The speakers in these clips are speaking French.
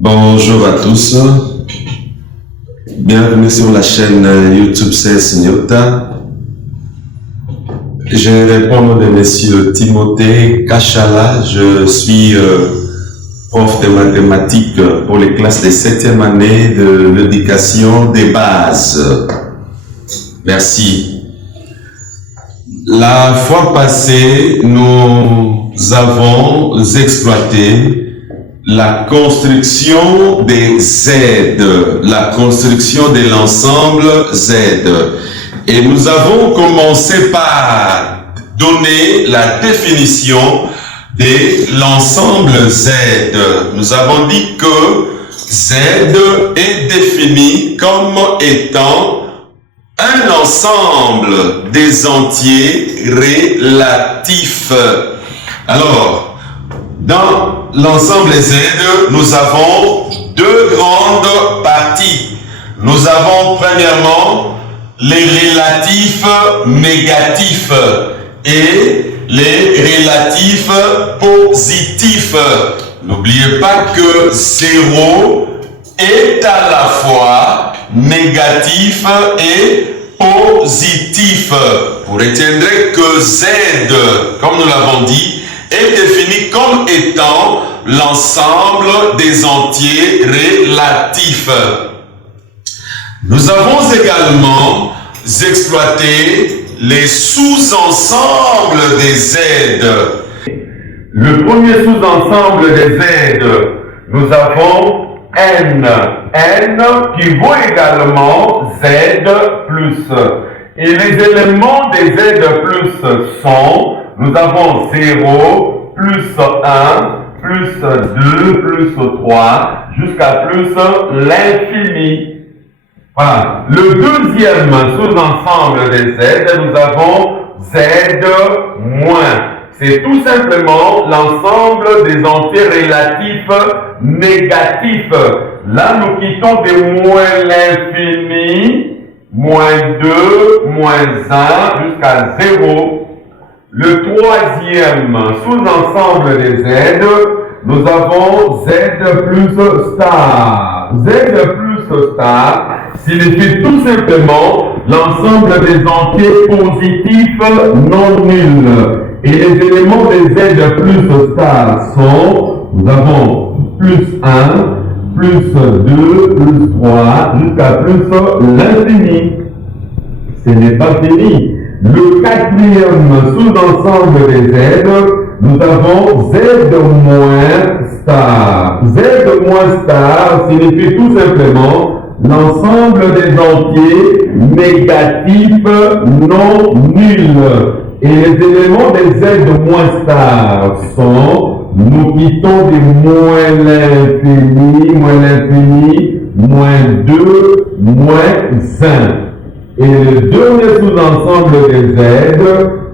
Bonjour à tous, bienvenue sur la chaîne YouTube CS Nyota. Je réponds au nom de Monsieur Timothée Kachala, je suis prof de mathématiques pour les classes de 7e année de l'éducation des bases. Merci. La fois passée, nous avons exploité la construction des Z, la construction de l'ensemble Z. Et nous avons commencé par donner la définition de l'ensemble Z. Nous avons dit que Z est défini comme étant un ensemble des entiers relatifs. Alors, dans l'ensemble Z, nous avons deux grandes parties. Nous avons premièrement les relatifs négatifs et les relatifs positifs. N'oubliez pas que 0 est à la fois négatif et positif. Vous retiendrez que Z, comme nous l'avons dit, est défini comme étant l'ensemble des entiers relatifs. Nous avons également exploité les sous-ensembles des Z. Le premier sous-ensemble des Z, nous avons N. N qui vaut également Z plus. Et les éléments des Z plus sont, nous avons 0, plus 1, plus 2, plus 3, jusqu'à plus l'infini. Voilà. Le deuxième sous-ensemble des Z, nous avons Z moins. C'est tout simplement l'ensemble des entiers relatifs négatifs. Là, nous quittons de moins l'infini, moins 2, moins 1, jusqu'à 0. Le troisième sous-ensemble des Z, nous avons Z plus star. Z plus star signifie tout simplement l'ensemble des entiers positifs non nuls. Et les éléments des Z plus star sont, nous avons plus 1, plus 2, plus 3, jusqu'à plus l'infini. Ce n'est pas fini. Le quatrième sous-ensemble des Z, nous avons Z moins star. Z moins star signifie tout simplement l'ensemble des entiers négatifs non nuls. Et les éléments des Z moins star sont, nous quittons de moins l'infini, moins 2, moins 1. Et le dernier sous-ensemble des Z,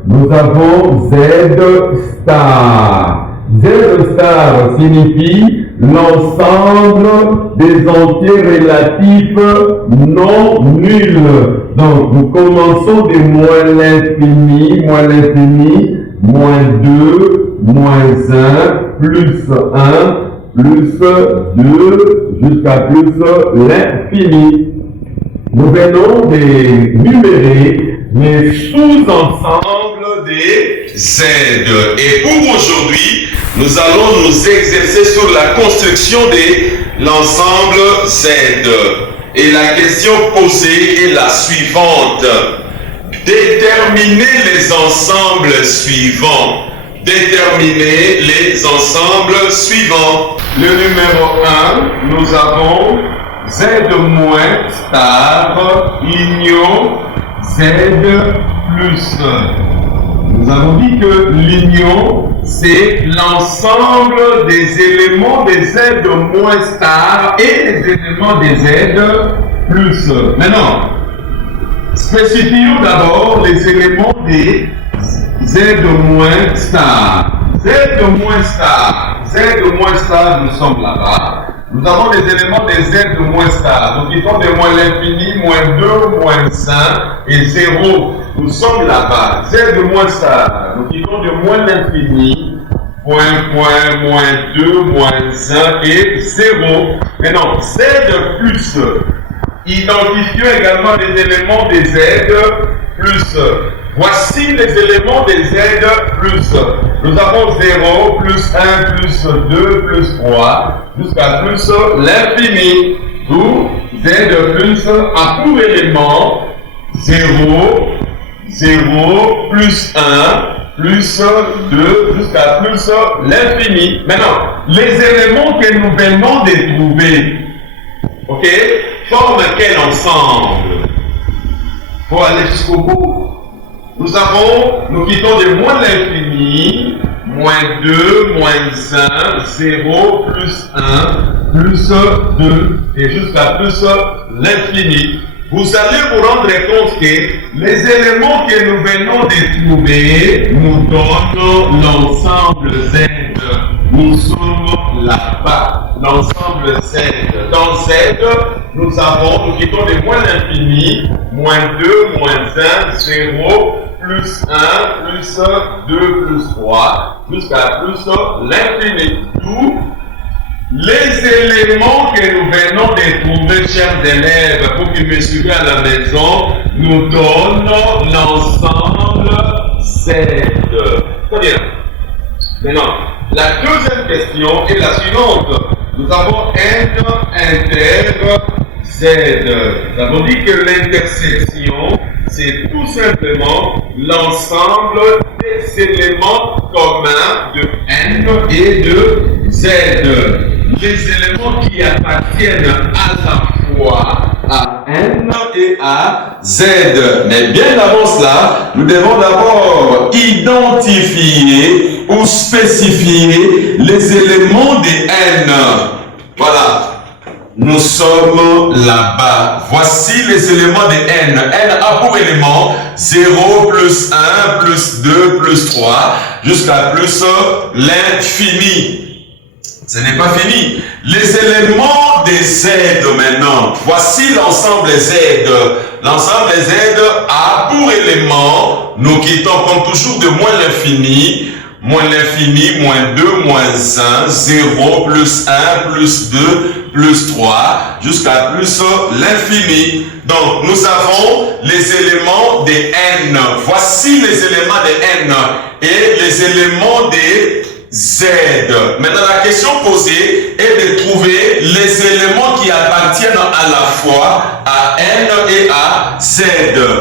nous avons Z star. Z star signifie l'ensemble des entiers relatifs non nuls. Donc, nous commençons de moins l'infini, moins 2, moins 1, plus 1, plus 2, jusqu'à plus l'infini. Nous venons d'énumérer les sous-ensembles des Z. Et pour aujourd'hui, nous allons nous exercer sur la construction de l'ensemble Z. Et la question posée est la suivante. Déterminez les ensembles suivants. Déterminez les ensembles suivants. Le numéro 1, nous avons Z moins star, union, Z plus. Nous avons dit que l'union, c'est l'ensemble des éléments des Z moins star et les éléments des Z plus. Maintenant, spécifions d'abord les éléments des Z moins star. Z moins star. Z moins star, nous sommes là-bas. Nous avons les éléments des Z moins star. Nous quittons de moins l'infini, moins 2, moins 1 et 0. Nous sommes là-bas. Z moins star. Nous quittons de moins l'infini, moins 2, moins 1 et 0. Maintenant, Z plus, identifions également les éléments des Z plus. Voici les éléments des Z plus. Nous avons 0, plus 1, plus 2, plus 3, jusqu'à plus l'infini. D'où Z plus a pour élément 0, 0, plus 1, plus 2, jusqu'à plus l'infini. Maintenant, les éléments que nous venons de trouver, ok, forment quel ensemble? Pour aller jusqu'au bout. Nous quittons de moins l'infini, moins 2, moins 1, 0, plus 1, plus 2, et jusqu'à plus l'infini. Vous allez vous rendre compte que les éléments que nous venons de trouver nous donnent l'ensemble Z. Nous sommes là-bas, l'ensemble Z. Dans Z, nous quittons de moins l'infini, moins 2, moins 1, 0, plus 1, plus 2, plus 3, jusqu'à plus l'infini. D'où les éléments que nous venons de trouver, chers élèves, pour qu'ils me suivent à la maison, nous donnent l'ensemble Z. Très bien. Maintenant, la deuxième question est la suivante. Nous avons N intègre Z. Nous avons dit que l'intersection, c'est tout simplement l'ensemble des éléments communs de N et de Z. Les éléments qui appartiennent à la fois à N et à Z. Mais bien avant cela, nous devons d'abord identifier ou spécifier les éléments de N. Voilà. Nous sommes là-bas. Voici les éléments de N. N a pour élément 0, plus 1, plus 2, plus 3, jusqu'à plus l'infini. Ce n'est pas fini. Les éléments des Z maintenant. Voici l'ensemble Z. L'ensemble Z a pour élément, nous quittons comme toujours de moins l'infini, moins 2, moins 1, 0, plus 1, plus 2, plus 3, jusqu'à plus l'infini. Donc, nous avons les éléments des N. Voici les éléments des N et les éléments des Z. Maintenant, la question posée est de trouver les éléments qui appartiennent à la fois à N et à Z.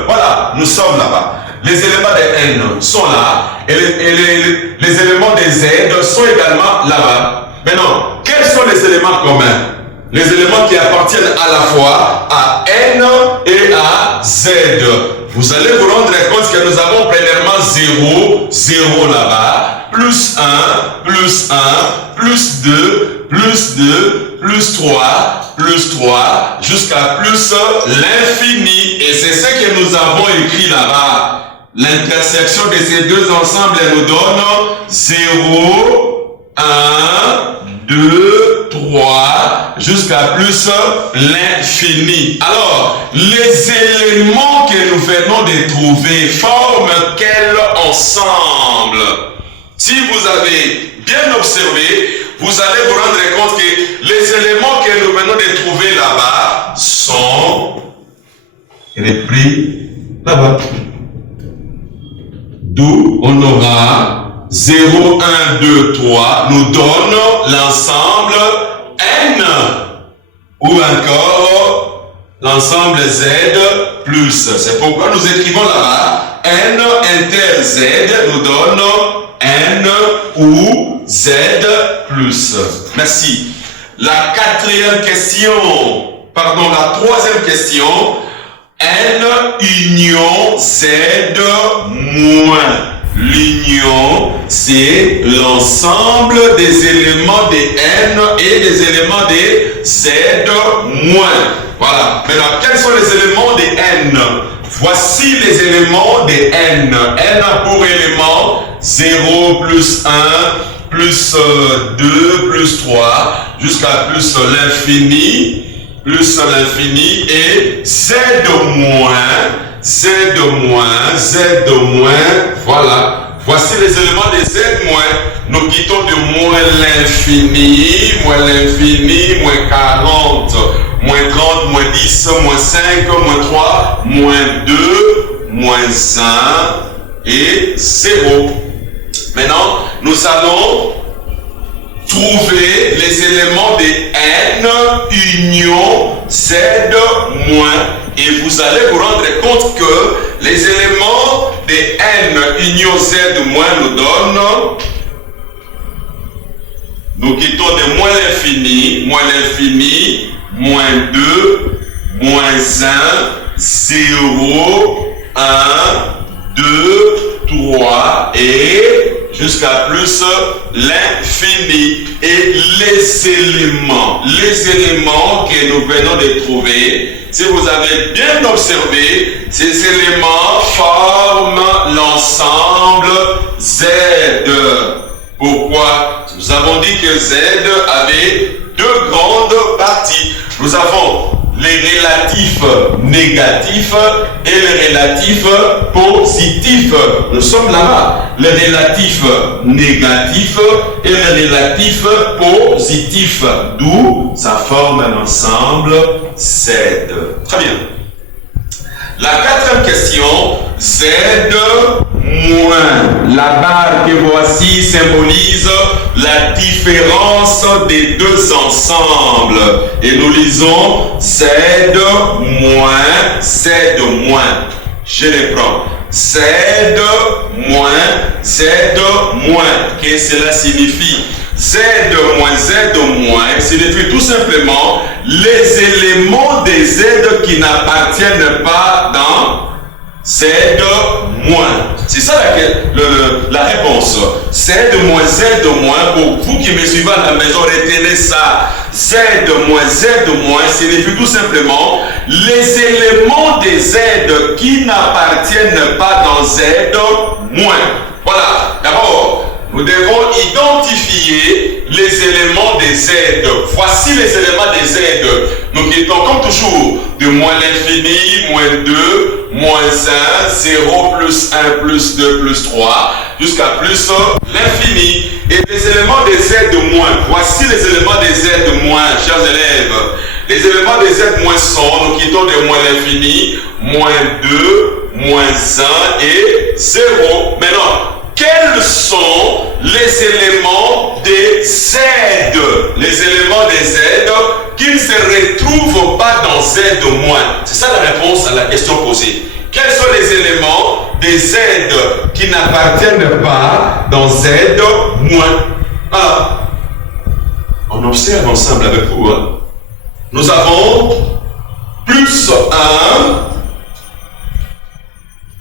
Voilà, nous sommes là-bas. Les éléments de N sont là et les éléments de Z sont également là-bas. Maintenant, quels sont les éléments communs? Les éléments qui appartiennent à la fois à N et à Z. Vous allez vous rendre compte que nous avons premièrement 0, 0 là-bas, plus 1, plus 1, plus 2, plus 2, plus 3, jusqu'à plus l'infini. Et c'est ce que nous avons écrit là-bas. L'intersection de ces deux ensembles nous donne 0, 1, 2, 3, jusqu'à plus l'infini. Alors, les éléments que nous venons de trouver forment quel ensemble? Si vous avez bien observé, vous allez vous rendre compte que les éléments que nous venons de trouver là-bas sont repris là-bas. D'où on aura 0, 1, 2, 3 nous donne l'ensemble N. Ou encore l'ensemble Z plus. C'est pourquoi nous écrivons là-bas N inter Z nous donne N ou Z plus. Merci. La troisième question. N union Z moins. L'union, c'est l'ensemble des éléments de N et des éléments de Z moins. Voilà. Maintenant, quels sont les éléments de N? Voici les éléments de N. N a pour élément 0 plus 1, plus 2, plus 3, jusqu'à plus l'infini, et Z moins, voilà. Voici les éléments des Z moins. Nous quittons de moins l'infini, moins 40, moins 30, moins 10, moins 5, moins 3, moins 2, moins 1 et 0. Maintenant, nous allons trouver les éléments des N union Z moins. Et vous allez vous rendre compte que les éléments des N union Z moins nous donnent, nous quittons de moins l'infini, moins 2, moins 1, 0, 1, 2, 3 et jusqu'à plus l'infini. Et les éléments que nous venons de trouver, si vous avez bien observé, ces éléments forment l'ensemble Z. Pourquoi? Nous avons dit que Z avait deux grandes parties. Nous avons les relatifs négatifs et les relatifs positifs. Nous sommes là-bas. Les relatifs négatifs et les relatifs positifs. D'où ça forme un ensemble Z. Très bien. La quatrième question, Z moins. La barre que voici symbolise la différence des deux ensembles. Et nous lisons Z moins, Z moins. Je les prends. Z moins, Z moins. Qu'est-ce que cela signifie? Z moins signifie tout simplement les éléments des Z qui n'appartiennent pas dans Z moins. C'est ça la réponse. Z moins, pour vous qui me suivez à la maison, retenez ça. Z moins signifie tout simplement les éléments des Z qui n'appartiennent pas dans Z moins. Voilà. D'abord, nous devons identifier les éléments des Z. Voici les éléments des Z. Nous quittons comme toujours de moins l'infini, moins 2, moins 1, 0, plus 1, plus 2, plus 3, jusqu'à plus l'infini. Et les éléments des Z moins, voici les éléments des Z moins, chers élèves. Les éléments des Z moins sont, nous quittons de moins l'infini, moins 2, moins 1 et 0. Maintenant, quels sont les éléments des Z? Les éléments des Z qui ne se retrouvent pas dans Z moins. C'est ça la réponse à la question posée. Quels sont les éléments des Z qui n'appartiennent pas dans Z moins? Ah, on observe ensemble avec vous. Hein? Nous avons plus 1,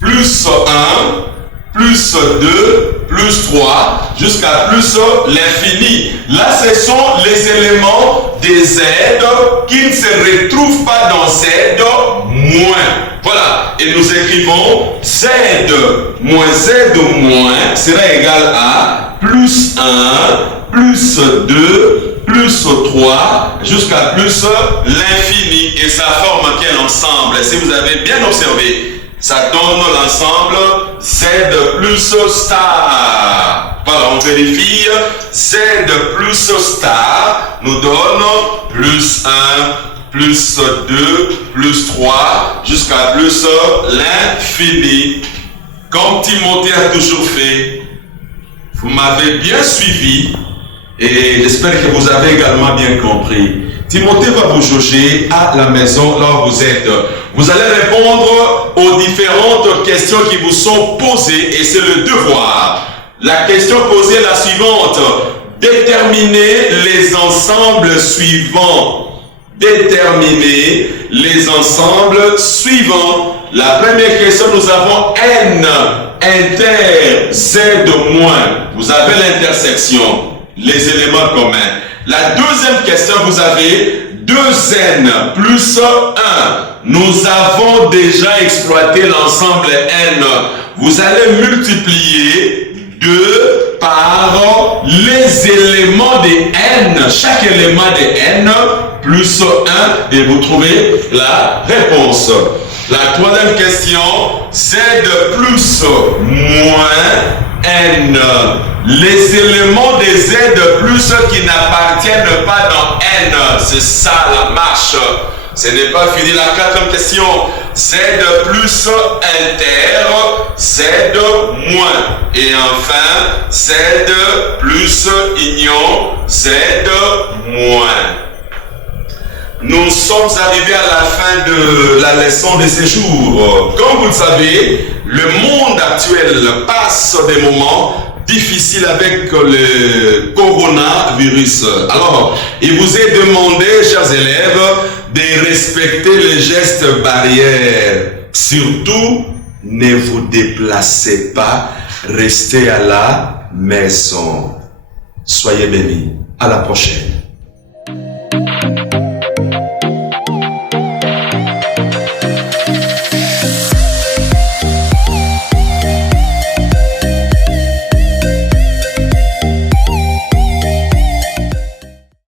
plus 1, plus 2, plus 3, jusqu'à plus l'infini. Là, ce sont les éléments des Z qui ne se retrouvent pas dans Z moins. Voilà. Et nous écrivons Z moins sera égal à plus 1, plus 2, plus 3, jusqu'à plus l'infini. Et ça forme quel ensemble? Si vous avez bien observé, ça donne l'ensemble Z plus star. Voilà, on vérifie. Z plus star nous donne plus 1, plus 2, plus 3, jusqu'à plus l'infini. Comme Timothée a toujours fait, vous m'avez bien suivi et j'espère que vous avez également bien compris. Timothée va vous jauger à la maison là où vous êtes. Vous allez répondre aux différentes questions qui vous sont posées et c'est le devoir. La question posée est la suivante. Déterminez les ensembles suivants. Déterminez les ensembles suivants. La première question, nous avons N inter Z moins. Vous avez l'intersection, les éléments communs. La deuxième question, vous avez 2N plus 1. Nous avons déjà exploité l'ensemble N. Vous allez multiplier 2 par les éléments de N. Chaque élément de N plus 1 et vous trouvez la réponse. La troisième question, Z plus moins N. Les éléments des Z plus qui n'appartiennent pas dans N. C'est ça la marche. Ce n'est pas fini la quatrième question. Z plus inter, Z moins. Et enfin, Z plus union, Z moins. Nous sommes arrivés à la fin de la leçon de ce jour. Comme vous le savez, le monde actuel passe des moments difficiles avec le coronavirus. Alors, il vous est demandé, chers élèves, de respecter les gestes barrières. Surtout, ne vous déplacez pas, restez à la maison. Soyez bénis. À la prochaine.